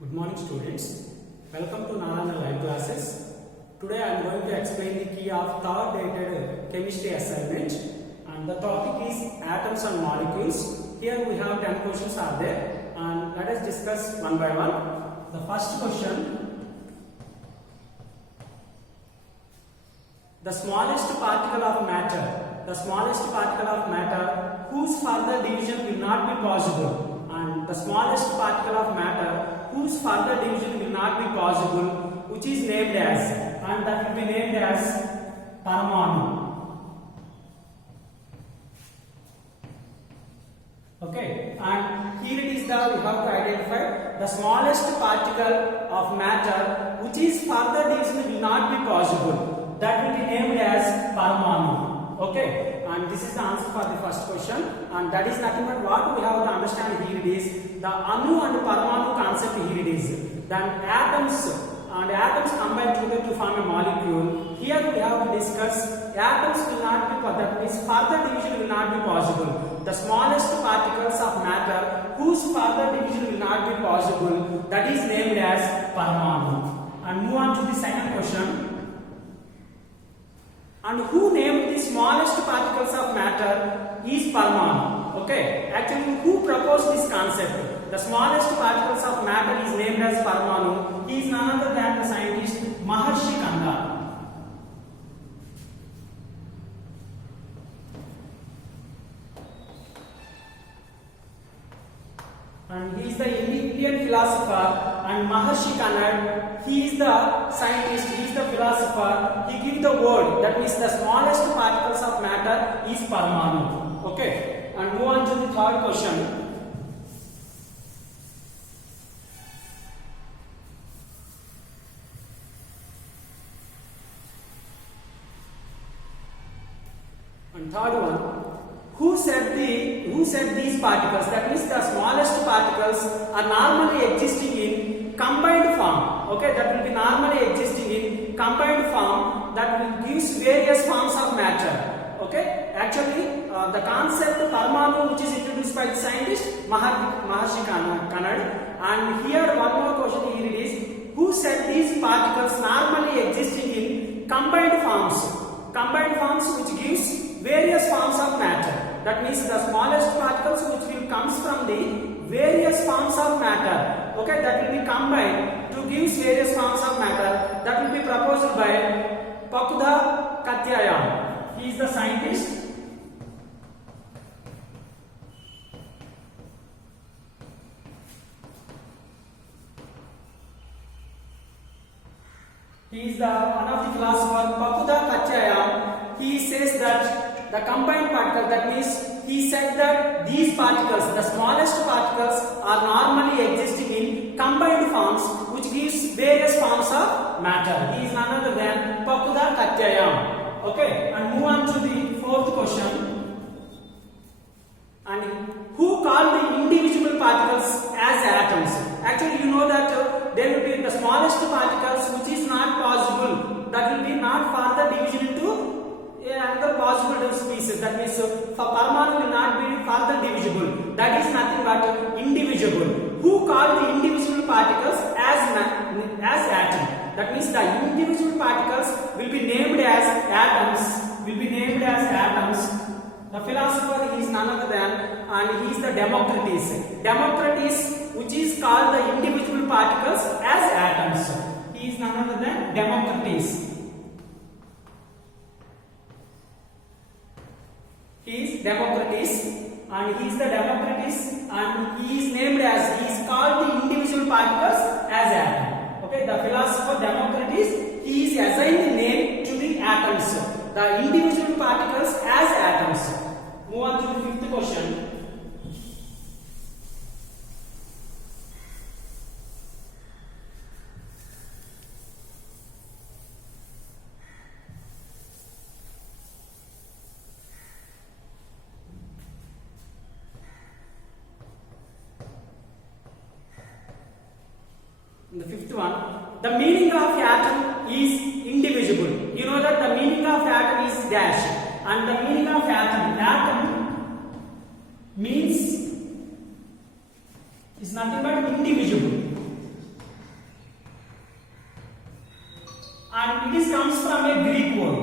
Good morning students. Welcome to Narayana live classes. Today I am going to explain the key of third dated chemistry assignment and the topic is atoms and molecules. Here we have 10 questions are there and let us discuss one by one. The first question, the smallest particle of matter whose further division will not be possible, and the smallest particle of matter whose further division will not be possible, which is named as, and that will be named as Paramanu. Okay, and here it is that we have to identify the smallest particle of matter which is further division will not be possible, that will be named as Paramanu. Okay, and this is the answer for the first question, and that is nothing but what we have to understand here it is the Anu and Paramanu concept here it is. Then atoms combine together to form a molecule. Here we have to discuss atoms will not be, that means further division will not be possible. The smallest particles of matter whose further division will not be possible, that is named as Paramanu. And move on to the second question. And who named the smallest particles of matter is Paramanu. Okay, actually who proposed this concept? The smallest particles of matter is named as Paramanu. He is none other than the scientist Maharshi Kanda. And he is the Indian philosopher, and Maharshi Kanda, he is the scientist, he is the philosopher. He gives the word, that means the smallest particles of matter is Paramanu. Okay, and move on to the third question. And third one, who said these particles, that means the smallest particles are normally existing in combined form. Okay, that will be normally existing in combined form, that will gives various forms of matter. Okay, actually the concept Paramanu, which is introduced by the scientist Maharshi Kanda. And here one more question here it is, who said these particles normally existing in combined forms which gives various forms of matter. That means the smallest particles which will comes from the various forms of matter. Okay, that will be combined to give various forms of matter. That will be proposed by Pakuda Katyayam. He is the scientist. He is one of the philosopher Pakuda Katyayam. He says that the combined particle, that means he said that these particles, the smallest particles, are normally existing in combined forms which gives various forms of matter. He is none other than Pakuda Katyayam. Okay, and move on to the fourth question. And who called the individual particles as atoms? Actually, you know that there will be the smallest particles which is not possible, that will be not further division into another possible species. That means for Paramanu will not be further divisible. That is nothing but indivisible. Who called the individual particles as atom? That means the individual particles will be named as atoms. The philosopher is none other than, and he is the Democritus, which is called the individual particles as atoms. He is none other than Democritus. He is Democritus, and he is the Democritus, and he is named as, he is called the individual particles as atom. Okay, the philosopher Democritus, he is assigned the name to the atoms, the individual particles as atoms. Move on to the fifth question. The fifth one, the meaning of atom is indivisible. You know that the meaning of atom is dash, and the meaning of atom means is nothing but indivisible. and it is comes from a Greek word.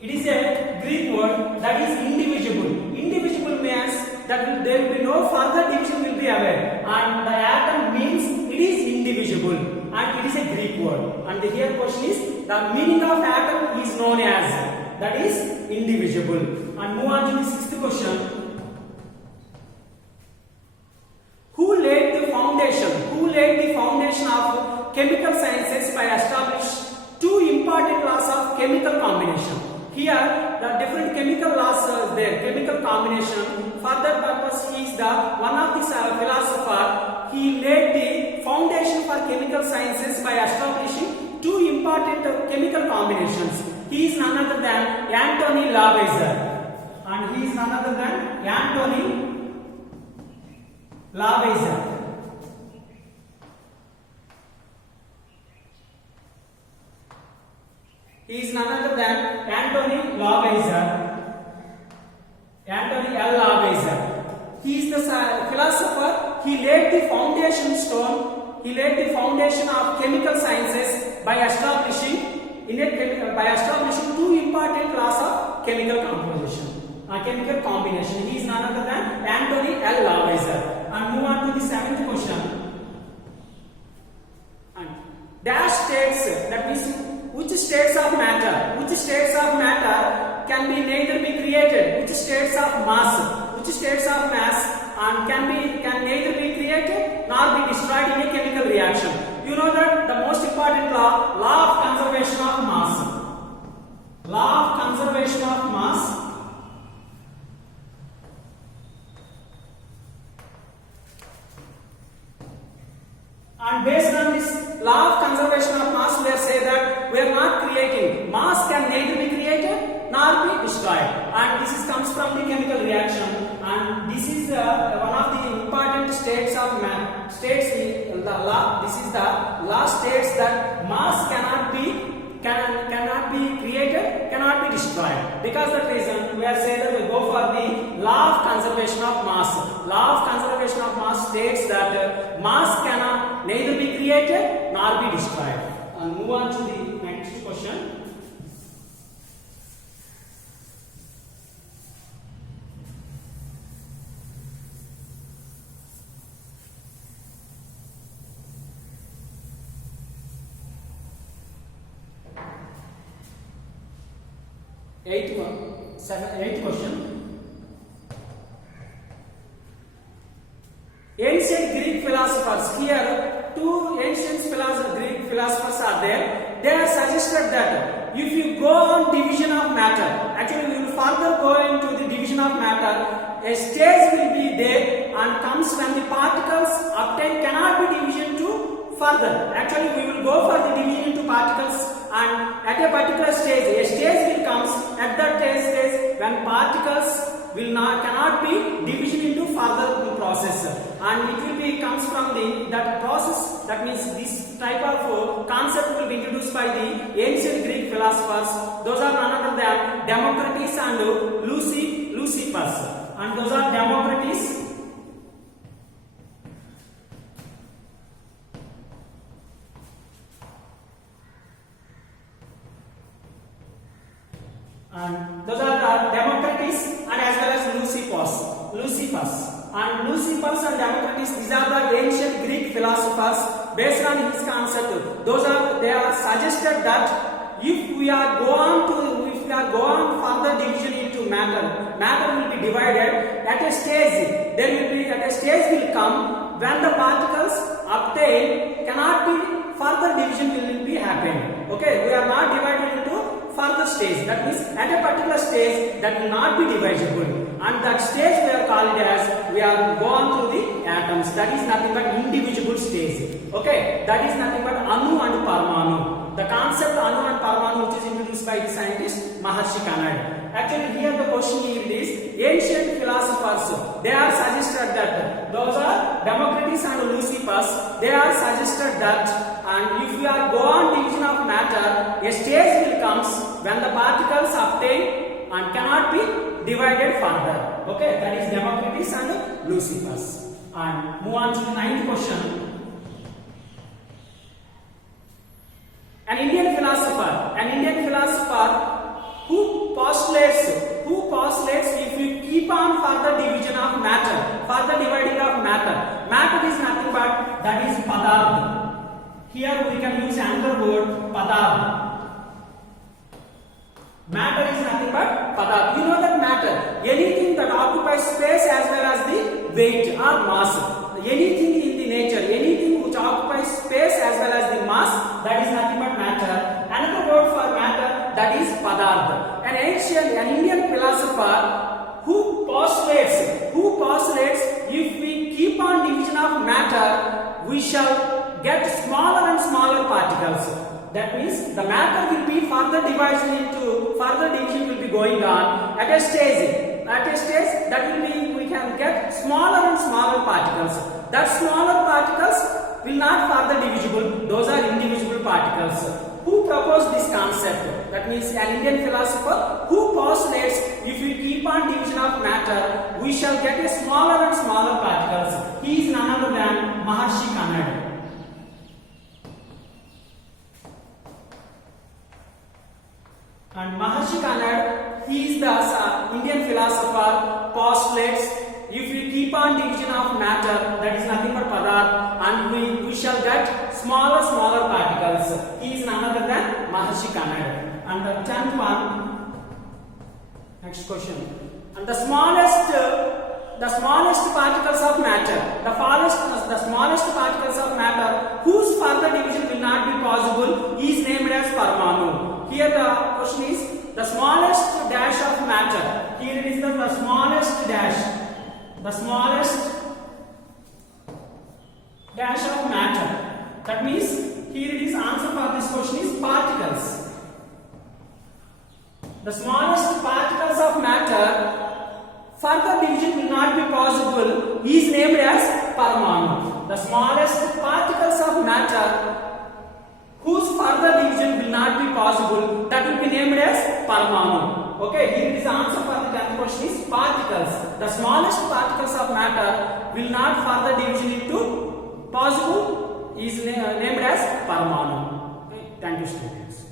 It is a Greek word that is indivisible. Indivisible means that there will be no further division will be aware, and the atom means it is indivisible, and it is a Greek word. And the here question is the meaning of atom is known as, that is indivisible. And move on to the sixth question. Who laid the foundation? Who laid the foundation of chemical sciences by establishing two important laws of chemical combination? Here, the different chemical laws are there, chemical combination. For that purpose, he is the one of the philosopher. He laid the foundation for chemical sciences by establishing two important chemical combinations. He is none other than Anthony Lavoisier, and he is none other than Anthony Lavoisier. He is none other than Anthony Lavoisier. Anthony L. Lavoisier. He is the philosopher. He laid the foundation stone. He laid the foundation of chemical sciences by establishing two important laws of chemical composition, chemical combination. He is none other than Anthony L. Lavoisier. And move on to the seventh question. And dash states, that means which states of matter can be neither be created, which states of mass and can neither be created nor be destroyed in a chemical reaction. You know that the most important law of conservation of mass. Law of conservation of mass. And based on this law of conservation of mass, we are saying that we are not creating. Mass can neither be created nor be destroyed. And this comes from the chemical reaction. And this is one of the important states of man. This is the law states that mass cannot be created, cannot be destroyed. Because of that reason, we are saying that we go for the law of conservation of mass. Law of conservation of mass states that mass cannot neither be created nor be destroyed. And move on to the next question. Eighth question. Ancient Greek philosophers. Here, two ancient Greek philosophers are there. They have suggested that if you go on division of matter, actually we will further go into the division of matter. A stage will be there and comes when the particles obtained cannot be division to further. Actually, we will go for the division into particles, and at a particular stage, a stage will comes at that stage when particles cannot be division into further process, and it will be comes from that process. That means this type of concept will be introduced by the ancient Greek philosophers. Those are none other than Democritus and Leucippus, and those are Democritus and those are the Democritus and as well as Leucippus. And Leucippus and Democritus, these are the ancient Greek philosophers. Based on his concept, they are suggested that if we are go on further division into matter will be divided at a stage. At a stage will come when the particles obtained cannot be further division will be happening. Okay, we are not divided into further stage. That means at a particular stage that will not be divisible, and that stage we are called as we are gone through the atoms. That is nothing but indivisible stage. Okay, that is nothing but Anu and Parmanu. The concept Anu and Parmanu, which is introduced by the scientist Maharshi Kanad. Actually, here the question here is ancient philosophers. They are suggested that those are Democritus and Leucippus. They are suggested that, and if we are go on division of matter, a stage will comes when the particles obtain and cannot be divided further. Okay, that is Democritus and Leucippus. And move on to the ninth question. An Indian philosopher who postulates if you keep on further division of matter, further dividing of matter. Matter is nothing but that is padartha. Here we can use another word padartha. Matter is nothing but padartha. You know that matter, anything that occupies space as well as the weight or mass. Anything in the nature, anything which occupies space as well as the mass, that is nothing but matter. Another word for matter, that is padartha. An Indian philosopher who postulates if we keep on division of matter, we shall get smaller and smaller particles. That means the matter will be further division will be going on at a stage that will be, we can get smaller and smaller particles. That smaller particles will not further divisible, those are indivisible particles. Who proposed this concept? That means an Indian philosopher who postulates if we keep on division of matter, we shall get a smaller and smaller particles. He is none other than Maharshi Kannada. And Maharshi Kannada, he is the Indian philosopher postulates if we keep on division of matter, that is nothing but padartha, and we shall get smaller particles. He is none other than Maharshi Kannada. And the 10th one, next question. And the smallest particles of matter, the smallest particles of matter whose further division will not be possible is named as Parmanu. Here the question is the smallest dash of matter. Here it is the smallest dash. The smallest dash of matter. That means here it is answer for this question is particles. The smallest particles of matter, further division will not be possible, is named as Parmanu. The smallest particles of matter whose further division will not be possible, that will be named as Parmanu. Okay, here is the answer for the 10th question is particles. The smallest particles of matter will not further division into possible is named as Parmanu. Okay, thank you students.